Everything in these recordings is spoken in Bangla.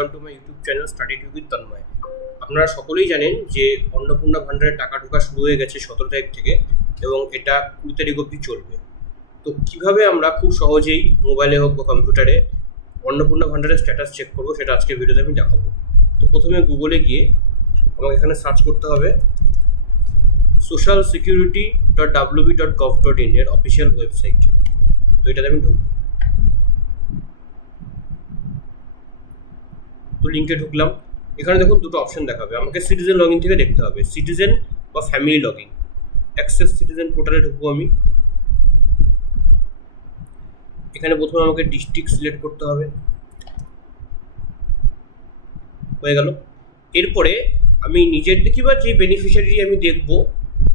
Welcome to my YouTube channel study with Tanmay. আপনারা সকলেই জানেন যে অন্নপূর্ণা ভান্ডারের টাকা ঢোকা শুরু হয়ে গেছে 17 তারিখ থেকে এবং এটা 20 তারিখ অবধি চলবে। তো কিভাবে আমরা খুব সহজেই মোবাইলে হোক বা কম্পিউটারে অন্নপূর্ণা ভান্ডারের স্ট্যাটাস চেক করবো সেটা আজকে ভিডিওতে আমি দেখাবো। তো প্রথমে গুগলে গিয়ে আমাকে এখানে সার্চ করতে হবে socialsecurity.wb.gov.in এর অফিসিয়াল ওয়েবসাইট। তো এটাতে আমি ঢুকবো। তো লিঙ্কে ঢুকলাম। এখানে দেখুন দুটো অপশন দেখাবে, আমাকে সিটিজেন লগ ইন থেকে দেখতে হবে, সিটিজেন বা family log in. Access citizen পোর্টালে ঢুকবো আমি। এখানে প্রথমে আমাকে ডিস্ট্রিক্ট সিলেক্ট করতে হবে, হয়ে গেল। এরপরে আমি নিজের দেখি বা যে বেনিফিশিয়ারি আমি দেখবো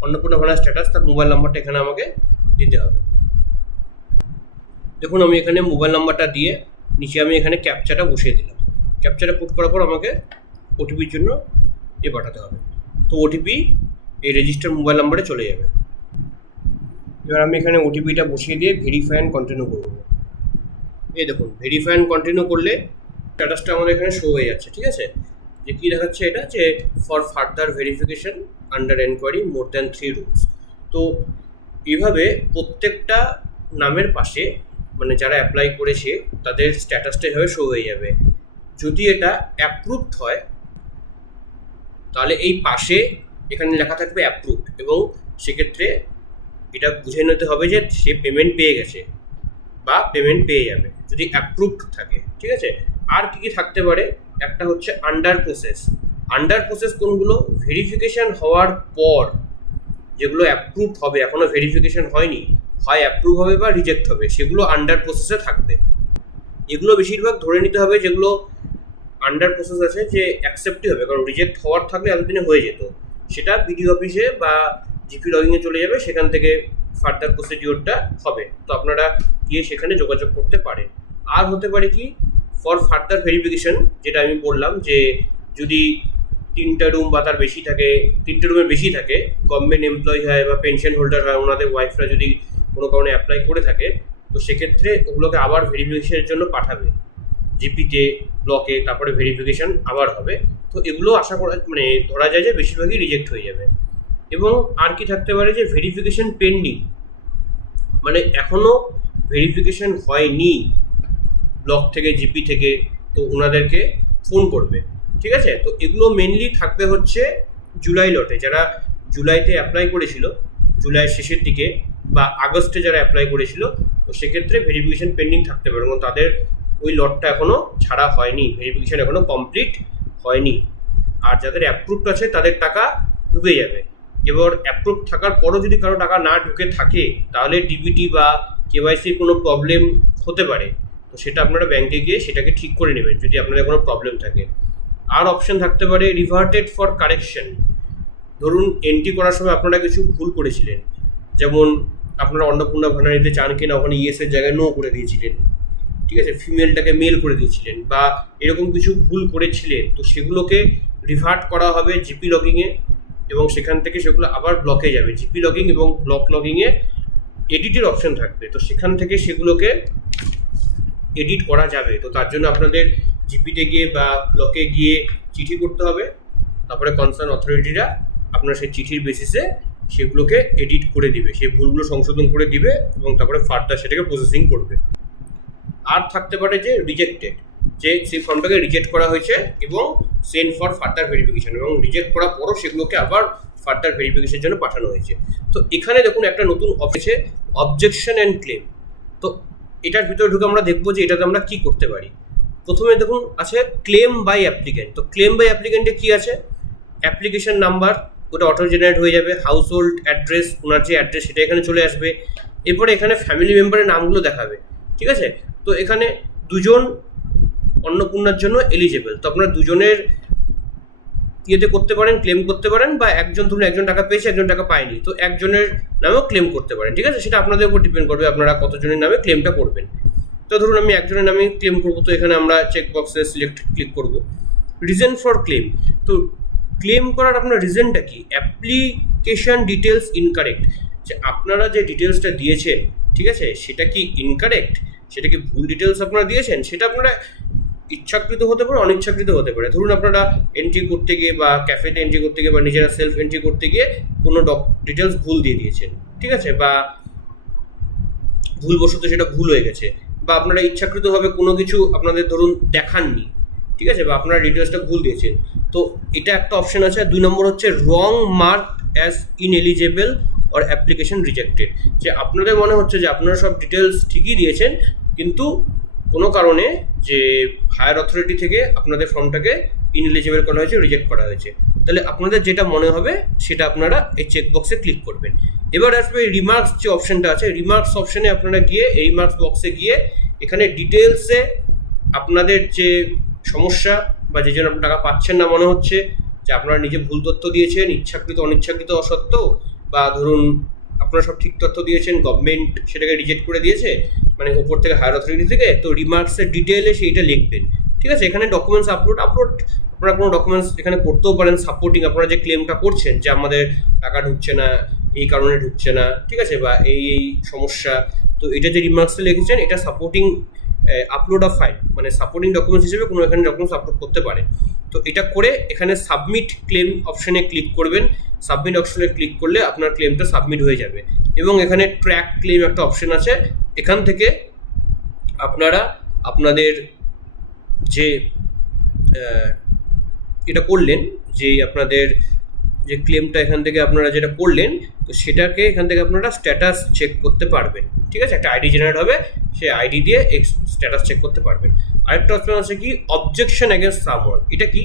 অন্নপূর্ণা ভান্ডার স্ট্যাটাস, তার মোবাইল নাম্বারটা এখানে আমাকে দিতে হবে। দেখুন আমি এখানে মোবাইল নাম্বারটা দিয়ে নিচে আমি এখানে ক্যাপচাটা বসিয়ে দিলাম। ক্যাপচাটা পুট করার পর আমাকে ওটিপির জন্য পাঠাতে হবে। তো ওটিপি এই রেজিস্টার মোবাইল নাম্বারে চলে যাবে। এবার আমি এখানে ওটিপিটা বসিয়ে দিয়ে ভেরিফাই অ্যান্ড কন্টিনিউ করবো। এই দেখুন ভেরিফাই অ্যান্ড কন্টিনিউ করলে স্ট্যাটাসটা আমাদের এখানে শো হয়ে যাচ্ছে। ঠিক আছে, যে কী দেখাচ্ছে এটা, যে for further verification under enquiry more than 3 rooms. তো এইভাবে প্রত্যেকটা নামের পাশে মানে যারা অ্যাপ্লাই করেছে তাদের স্ট্যাটাসটা এভাবে শো হয়ে যাবে। যদি এটা অ্যাপ্রুভড হয় তাহলে এই পাশে এখানে লেখা থাকবে অ্যাপ্রুভড, এবং সেক্ষেত্রে এটা বুঝে নিতে হবে যে সে পেমেন্ট পেয়ে গেছে বা পেমেন্ট পেয়ে যাবে যদি অ্যাপ্রুভড থাকে। ঠিক আছে, আর কি কি থাকতে পারে, একটা হচ্ছে আন্ডার প্রসেস। আন্ডার প্রসেস কোনগুলো, ভেরিফিকেশান হওয়ার পর যেগুলো অ্যাপ্রুভড হবে, এখনও ভেরিফিকেশান হয়নি, হয় অ্যাপ্রুভ হবে বা রিজেক্ট হবে, সেগুলো আন্ডার প্রসেসে থাকবে। এগুলো বেশিরভাগ ধরে নিতে হবে যেগুলো আন্ডার প্রসেস আছে যে অ্যাকসেপ্টই হবে, কারণ রিজেক্ট হওয়ার থাকলে এতদিনে হয়ে যেত। সেটা বিডিও অফিসে বা জিপি লগিংয়ে চলে যাবে, সেখান থেকে ফার্দার প্রসিডিওরটা হবে। তো আপনারা গিয়ে সেখানে যোগাযোগ করতে পারেন। আর হতে পারে কি, ফর ফার্দার ভেরিফিকেশন, যেটা আমি বললাম যে যদি 3টা রুম বা তার বেশি থাকে, 3টে রুমের বেশি থাকে, গভর্নমেন্ট এমপ্লয়ি হয় বা পেনশন হোল্ডার হয়, ওনাদের ওয়াইফরা যদি কোনো কারণে অ্যাপ্লাই করে থাকে, তো সেক্ষেত্রে ওগুলোকে আবার ভেরিফিকেশনের জন্য পাঠাবে জিপিতে, ব্লকে, তারপরে ভেরিফিকেশন আবার হবে। তো এগুলো আশা করা মানে ধরা যায় যে বেশিরভাগই রিজেক্ট হয়ে যাবে। এবং আর কি থাকতে পারে, যে ভেরিফিকেশন পেন্ডিং, মানে এখনও ভেরিফিকেশন হয়নি ব্লক থেকে জিপি থেকে, তো ওনাদেরকে ফোন করবে। ঠিক আছে, তো এগুলো মেনলি থাকবে হচ্ছে জুলাই লটে, যারা জুলাইতে অ্যাপ্লাই করেছিল, জুলাইয়ের শেষের দিকে বা আগস্টে যারা অ্যাপ্লাই করেছিল, তো সেক্ষেত্রে ভেরিফিকেশন পেন্ডিং থাকতে পারে, এবং তাদের ওই লটটা এখনও ছাড়া হয়নি, ভেরিফিকেশন এখনও কমপ্লিট হয়নি। আর যাদের অ্যাপ্রুভড আছে তাদের টাকা ঢুকে যাবে। এবার অ্যাপ্রুভ থাকার পরও যদি কারো টাকা না ঢুকে থাকে, তাহলে ডিবিটি বা কেওয়াইসির কোনো প্রবলেম হতে পারে। তো সেটা আপনারা ব্যাংকে গিয়ে সেটাকে ঠিক করে নেবেন যদি আপনাদের কোনো প্রবলেম থাকে। আর অপশন থাকতে পারে রিভার্টেড ফর কারেকশন। ধরুন এন্ট্রি করার সময় আপনারা কিছু ভুল করেছিলেন, যেমন আপনারা অন্নপূর্ণা ভান্ডার নিতে চান কিনা ওখানে ইয়েসের জায়গায় নো করে দিয়েছিলেন, ঠিক আছে, ফিমেলটাকে মেল করে দিয়েছিলেন, বা এরকম কিছু ভুল করেছিলেন, তো সেগুলোকে রিভার্ট করা হবে জিপি লগিংয়ে, এবং সেখান থেকে সেগুলো আবার ব্লকে যাবে। জিপি লগিং এবং ব্লক লগিংয়ে এডিটের অপশন থাকবে, তো সেখান থেকে সেগুলোকে এডিট করা যাবে। তো তার জন্য আপনাদের জিপিতে গিয়ে বা ব্লকে গিয়ে চিঠি করতে হবে, তারপরে কনসার্ন অথরিটিরা আপনার সেই চিঠির বেসিসে সেগুলোকে এডিট করে দিবে, সেই ভুলগুলো সংশোধন করে দিবে, এবং তারপরে ফার্দার সেটাকে প্রসেসিং করবে। আর থাকতে পারে যে রিজেক্টেড, যে সেই ফর্মটাকে রিজেক্ট করা হয়েছে এবং সেন্ড ফর ফার্দার ভেরিফিকেশন, এবং রিজেক্ট করার পরও সেগুলোকে আবার ফার্দার ভেরিফিকেশনের জন্য পাঠানো হয়েছে। তো এখানে দেখুন একটা নতুন অফিসে অবজেকশন অ্যান্ড ক্লেম। তো এটার ভিতরে ঢুকে আমরা দেখবো যে এটাতে আমরা কী করতে পারি। প্রথমে দেখুন আছে ক্লেম বাই অ্যাপ্লিকেন্ট। তো ক্লেম বাই অ্যাপ্লিকেন্টে কী আছে, অ্যাপ্লিকেশন নাম্বার ওটা অটো জেনারেট হয়ে যাবে, হাউস হোল্ড অ্যাড্রেস, ওনার যে অ্যাড্রেস সেটা এখানে চলে আসবে। এরপরে এখানে ফ্যামিলি মেম্বারের নামগুলো দেখাবে। ঠিক আছে, তো এখানে দুজন অন্নপূর্ণার জন্য এলিজেবল, তো আপনারা দুজনের ইয়েতে করতে পারেন, ক্লেম করতে পারেন, বা একজন ধরুন একজন টাকা পেয়েছে একজন টাকা পায়নি, তো একজনের নামেও ক্লেম করতে পারেন। ঠিক আছে, সেটা আপনাদের উপর ডিপেন্ড করবে আপনারা কতজনের নামে ক্লেমটা করবেন। তো ধরুন আমি একজনের নামে ক্লেম করবো, তো এখানে আমরা চেক বক্সে সিলেক্ট ক্লিক করব। রিজন ফর ক্লেম, তো ক্লেম করার আপনার রিজনটা কি, অ্যাপ্লিকেশন ডিটেলস ইনকারেক্ট, যে আপনারা যে ডিটেলসটা দিয়েছেন, ঠিক আছে, সেটা কি ইনকারেক্ট, সেটা কি ভুল ডিটেলস আপনারা দিয়েছেন, সেটা আপনারা ইচ্ছাকৃত হতে পারে, অনিচ্ছাকৃত হতে পারে। ধরুন আপনারা এন্ট্রি করতে গিয়ে বা ক্যাফেতে এন্ট্রি করতে গিয়ে বা নিজেরা সেলফ এন্ট্রি করতে গিয়ে কোনো ডিটেলস ভুল দিয়ে দিয়েছেন, ঠিক আছে, বা ভুলবশত সেটা ভুল হয়ে গেছে, বা আপনারা ইচ্ছাকৃতভাবে কোনো কিছু আপনাদের ধরুন দেখাননি, ঠিক আছে, বা আপনারা ডিটেলসটা ভুল দিয়েছেন, তো এটা একটা অপশন আছে। আর 2 নম্বর হচ্ছে wrong mark as ineligible or application rejected, যে আপনাদের মনে হচ্ছে যে আপনারা সব ডিটেলস ঠিকই দিয়েছেন, কিন্তু কোনো কারণে যে হায়ার অথরিটি থেকে আপনাদের ফর্মটাকে ইনএলিজেবল করা হয়েছে, রিজেক্ট করা হয়েছে, তাহলে আপনাদের যেটা মনে হবে সেটা আপনারা এই চেকবক্সে ক্লিক করবেন। এবার আসবে রিমার্কস যে অপশনটা আছে, রিমার্কস অপশনে আপনারা গিয়ে এই রিমার্কস বক্সে গিয়ে এখানে ডিটেলসে আপনাদের যে সমস্যা বা যে জন্য আপনি টাকা পাচ্ছেন না মনে হচ্ছে, যে আপনারা নিজে ভুল তথ্য দিয়েছেন, ইচ্ছাকৃত অনিচ্ছাকৃত অসত্ত্বেও, বা ধরুন আপনারা সব ঠিক তথ্য দিয়েছেন, গভর্নমেন্ট সেটাকে রিজেক্ট করে দিয়েছে, মানে উপর থেকে হায়ার অথরিটি থেকে, তো রিমার্কসের ডিটেলে সেইটা লিখবেন, ঠিক আছে। এখানে ডকুমেন্টস আপলোড আপনারা কোনো ডকুমেন্টস এখানে করতেও পারেন সাপোর্টিং, আপনারা যে ক্লেমটা করছেন যে আমাদের টাকা ঢুকছে না, এই কারণে ঢুকছে না, ঠিক আছে, বা এই সমস্যা, তো এটা যে রিমার্কসে লিখেছেন এটা সাপোর্টিং আপলোড অফ ফাইল, মানে সাপোর্টিং ডকুমেন্টস হিসেবে কোনো এখানে ডকুমেন্টস আপলোড করতে পারে। তো এটা করে এখানে সাবমিট ক্লেম অপশনে ক্লিক করবেন। সাবমিট অপশনে ক্লিক করলে আপনার ক্লেমটা সাবমিট হয়ে যাবে, এবং এখানে ট্র্যাক ক্লেম একটা অপশন আছে, এখান থেকে আপনারা আপনাদের যে এটা করলেন, যে আপনাদের যে ক্লেমটা এখান থেকে আপনারা যেটা করলেন, তো সেটাকে এখান থেকে আপনারা স্ট্যাটাস চেক করতে পারবেন, ঠিক আছে। একটা আইডি জেনারেট হবে, সেই আইডি দিয়ে স্ট্যাটাস চেক করতে পারবেন। আরেকটা অপশন আছে কি অবজেকশন এগেনস্ট সামওয়ান। এটা কি,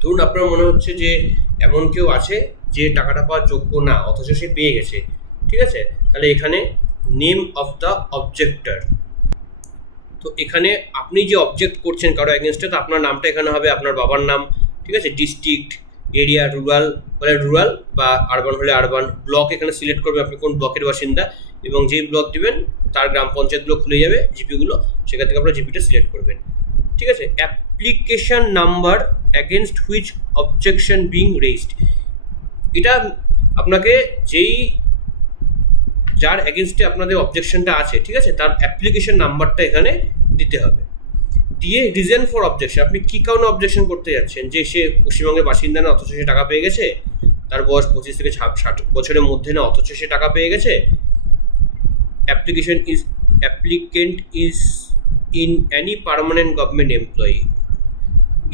ধরুন আপনার মনে হচ্ছে যে এমন কেউ আছে যে টাকাটা পাওয়ার যোগ্য না অথচ সে পেয়ে গেছে, ঠিক আছে, তাহলে এখানে নেম অফ দ্য অবজেক্টর, তো এখানে আপনি যে অবজেক্ট করছেন কারো এগেনস্টে, তো আপনার নামটা এখানে হবে আপনার বাবার নাম, ঠিক আছে, ডিস্ট্রিক্ট, এরিয়া, রুরাল হলে রুরাল বা আরবান হলে আরবান, ব্লক এখানে সিলেক্ট করবে আপনি কোন ব্লকের বাসিন্দা, এবং যেই ব্লক দিবেন তার গ্রাম পঞ্চায়েতগুলো খুলে যাবে জিপিগুলো, সেখান থেকে আপনার জিপিটা সিলেক্ট করবেন, ঠিক আছে। Application number against which objection being raised, এটা আপনাকে যার এগেনস্টে আপনাদের অবজেকশনটা আছে, ঠিক আছে, তার অ্যাপ্লিকেশন নাম্বারটা এখানে দিতে হবে, দিয়ে রিজন ফর অবজেকশন, আপনি কী কারণে অবজেকশন করতে যাচ্ছেন, যে সে পশ্চিমবঙ্গের বাসিন্দা না অথচ সে টাকা পেয়ে গেছে, তার বয়স 25 থেকে 60 বছরের মধ্যে না অথচ সে টাকা পেয়ে গেছে, applicant is in any permanent government employee,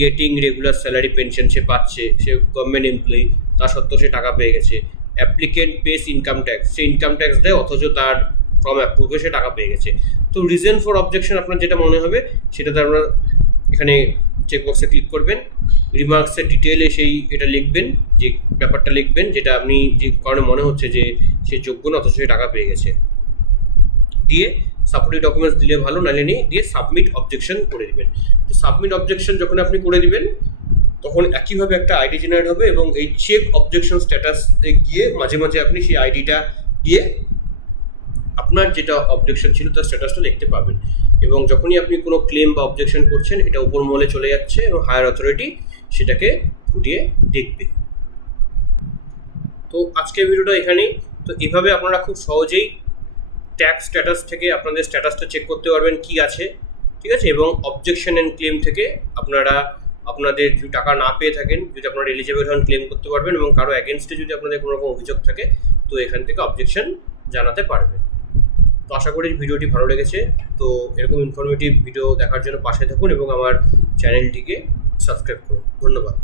getting regular salary pension সে পাচ্ছে, সে গভর্নমেন্ট এমপ্লয়ি, তা সত্ত্বেও সে টাকা পেয়ে গেছে, অ্যাপ্লিকেন্ট পেস ইনকাম ট্যাক্স, সে ইনকাম ট্যাক্স দেয় অথচ তার ফর্ম অ্যাপ্রুভ হয়ে সে টাকা পেয়ে গেছে। তো রিজন ফর অবজেকশন আপনার যেটা মনে হবে সেটাতে আপনার এখানে চেকবক্সে ক্লিক করবেন, রিমার্কসের ডিটেলে এটা লিখবেন, যে ব্যাপারটা লিখবেন যেটা আপনি যে কারণে মনে হচ্ছে যে সে যোগ্য না অথচ সে টাকা পেয়ে গেছে, দিয়ে সাপোর্টিং ডকুমেন্টস দিলে ভালো, নাহলে নেই, দিয়ে সাবমিট অবজেকশন করে দিবেন। তো সাবমিট অবজেকশন যখন আপনি করে দিবেন তখন একইভাবে একটা আইডি জেনারেট হবে, এবং এই চেক অবজেকশন স্ট্যাটাসে গিয়ে মাঝে মাঝে আপনি সেই আইডিটা দিয়ে আপনার যেটা অবজেকশন ছিল তার স্ট্যাটাসটা দেখতে পাবেন, এবং যখনই আপনি কোনো ক্লেম বা অবজেকশন করছেন এটা উপর মহলে চলে যাচ্ছে এবং হায়ার অথরিটি সেটাকে খুঁটিয়ে দেখবে। তো আজকের ভিডিওটা এখানেই। তো এভাবে আপনারা খুব সহজেই ট্যাক্স স্ট্যাটাস থেকে আপনাদের স্ট্যাটাসটা চেক করতে পারবেন কি আছে, ঠিক আছে, এবং অবজেকশন অ্যান্ড ক্লেম থেকে আপনারা আপনাদের যদি টাকা না পেয়ে থাকেন, যদি আপনারা এলিজিবল হন ক্লেম করতে পারবেন, এবং কারো অ্যাগেনস্টে যদি আপনাদের কোনো রকম অভিযোগ থাকে তো এখান থেকে অবজেকশন জানাতে পারবেন। তো আশা করি ভিডিওটি ভালো লেগেছে। তো এরকম ইনফরমেটিভ ভিডিও দেখার জন্য পাশে থাকুন এবং আমার চ্যানেলটিকে সাবস্ক্রাইব করুন। ধন্যবাদ।